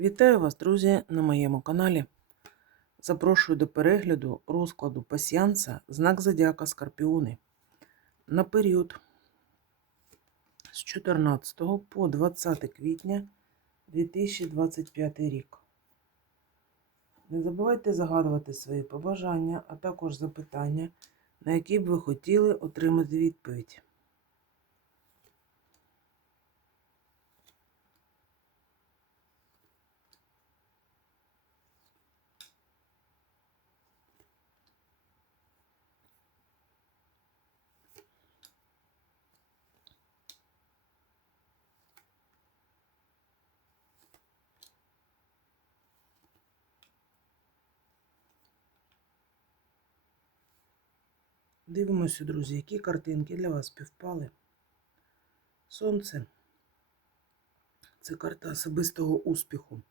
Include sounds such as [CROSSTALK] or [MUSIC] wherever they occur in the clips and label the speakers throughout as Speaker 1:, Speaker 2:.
Speaker 1: Вітаю вас, друзі, на моєму каналі. Запрошую до перегляду розкладу пасіянса знак Зодіака Скорпіони на період з 14 по 20 квітня 2025 рік. Не забувайте загадувати свої побажання, а також запитання, на які б ви хотіли отримати відповідь. Дивимося, друзі, які картинки для вас співпали. Сонце це карта особистого успіху.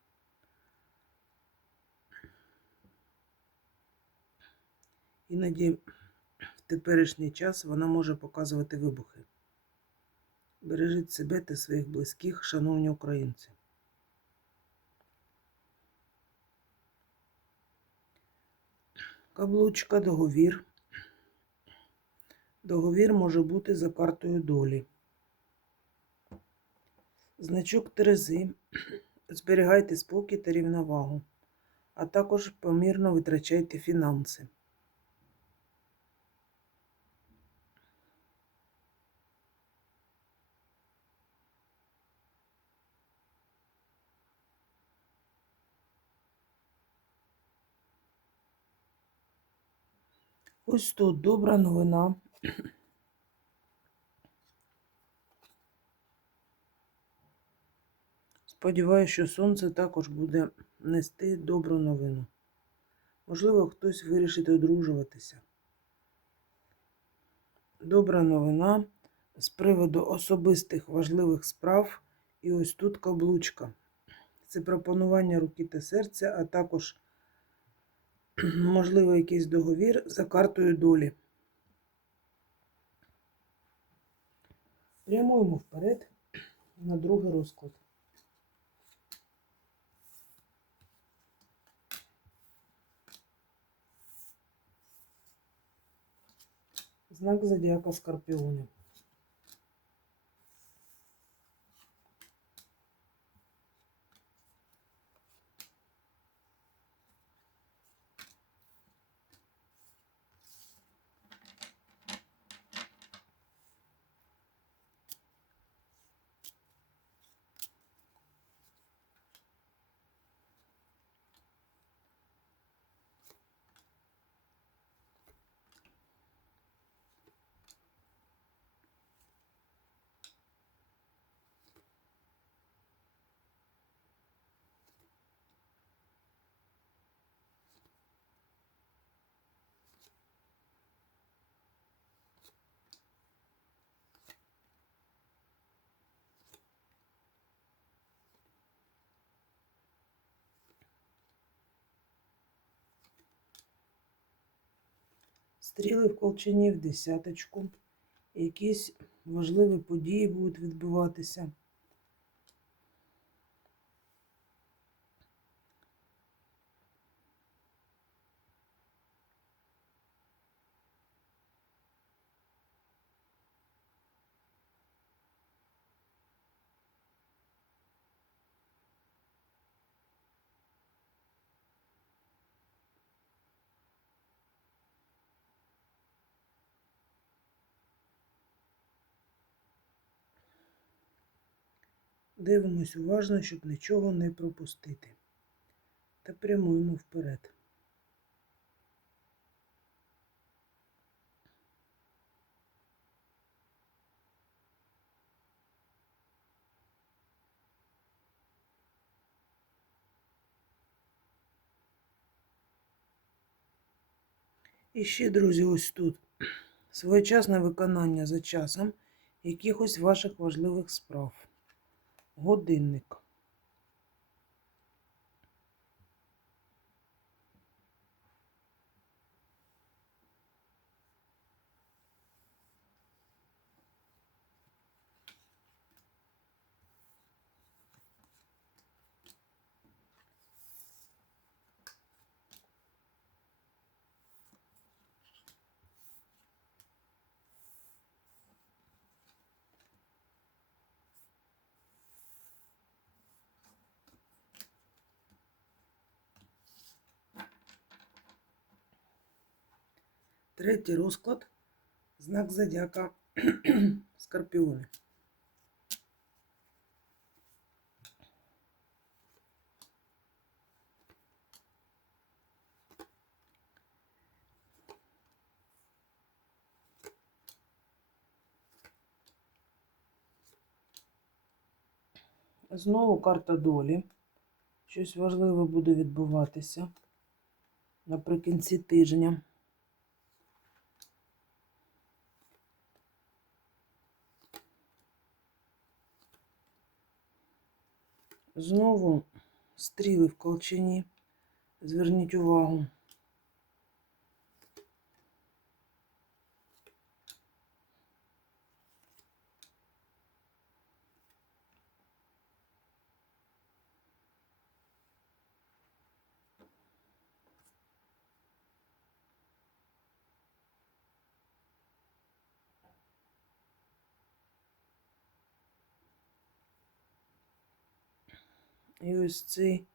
Speaker 1: Іноді в теперішній час вона може показувати вибухи. Бережіть себе та своїх близьких, шановні українці. Каблучка, договір. Договір може бути за картою долі. Значок Терези. [CLEARS THROAT] Зберігайте спокій та рівновагу, а також помірно витрачайте фінанси. Ось тут добра новина. Сподіваюся, що сонце також буде нести добру новину. Можливо, хтось вирішить одружуватися. Добра новина з приводу особистих важливих справ. І ось тут каблучка. Це пропонування руки та серця, а також, [CLEARS THROAT] можливо, якийсь договір за картою долі. Прямуємо вперед на другий розклад. Знак зодіака Скорпіони. Стріли в колчані в десяточку. Якісь важливі події будуть відбуватися. Дивимось уважно, щоб нічого не пропустити. Та прямуємо вперед. І ще, друзі, ось тут своєчасне виконання за часом якихось ваших важливих справ. Годинник. Третій розклад. Знак зодіака [CLEARS THROAT] Скорпіони. Знову карта долі. Щось важливе буде відбуватися наприкінці тижня. Знову стріли в колчині. Зверніть увагу. І ось цей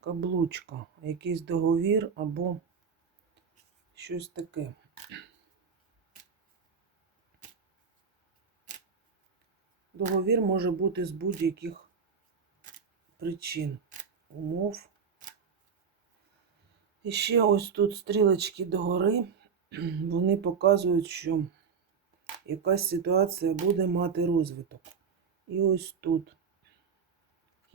Speaker 1: каблучка, якийсь договір або щось таке. Договір може бути з будь-яких причин, умов. І ще ось тут стрілочки догори, [CLEARS THROAT] вони показують, що якась ситуація буде мати розвиток. І ось тут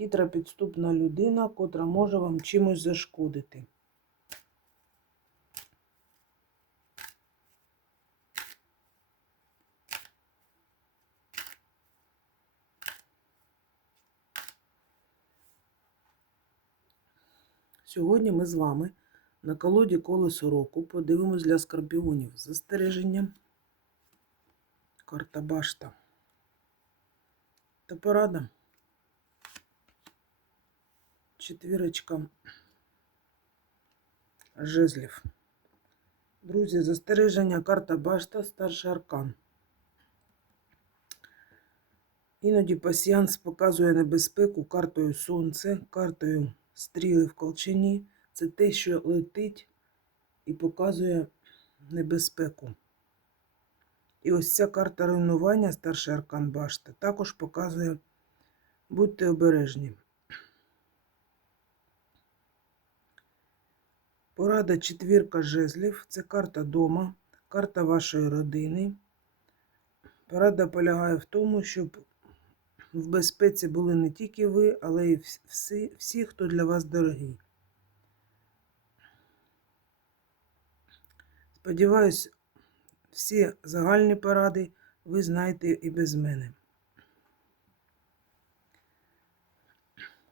Speaker 1: хитра підступна людина, котра може вам чимось зашкодити. Сьогодні ми з вами на колоді колесо року подивимось для скорпіонів застереження. Карта башта. Та порада. Четвірочка жезлів. Друзі, застереження, карта башта, старший аркан. Іноді пасіянс показує небезпеку картою сонце, картою стріли в колчині. Це те, що летить і показує небезпеку. І ось ця карта руйнування, старший аркан башти, також показує, будьте обережні. Порада четвірка жезлів це карта дома, карта вашої родини. Порада полягає в тому, щоб в безпеці були не тільки ви, але й всі, всі хто для вас дорогий. Сподіваюсь, всі загальні поради ви знаєте і без мене.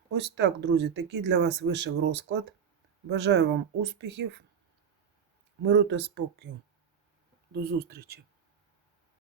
Speaker 1: Ось так, друзі, такий для вас вийшов розклад. Бажаю вам успіхів, миру та спокою. До зустрічі!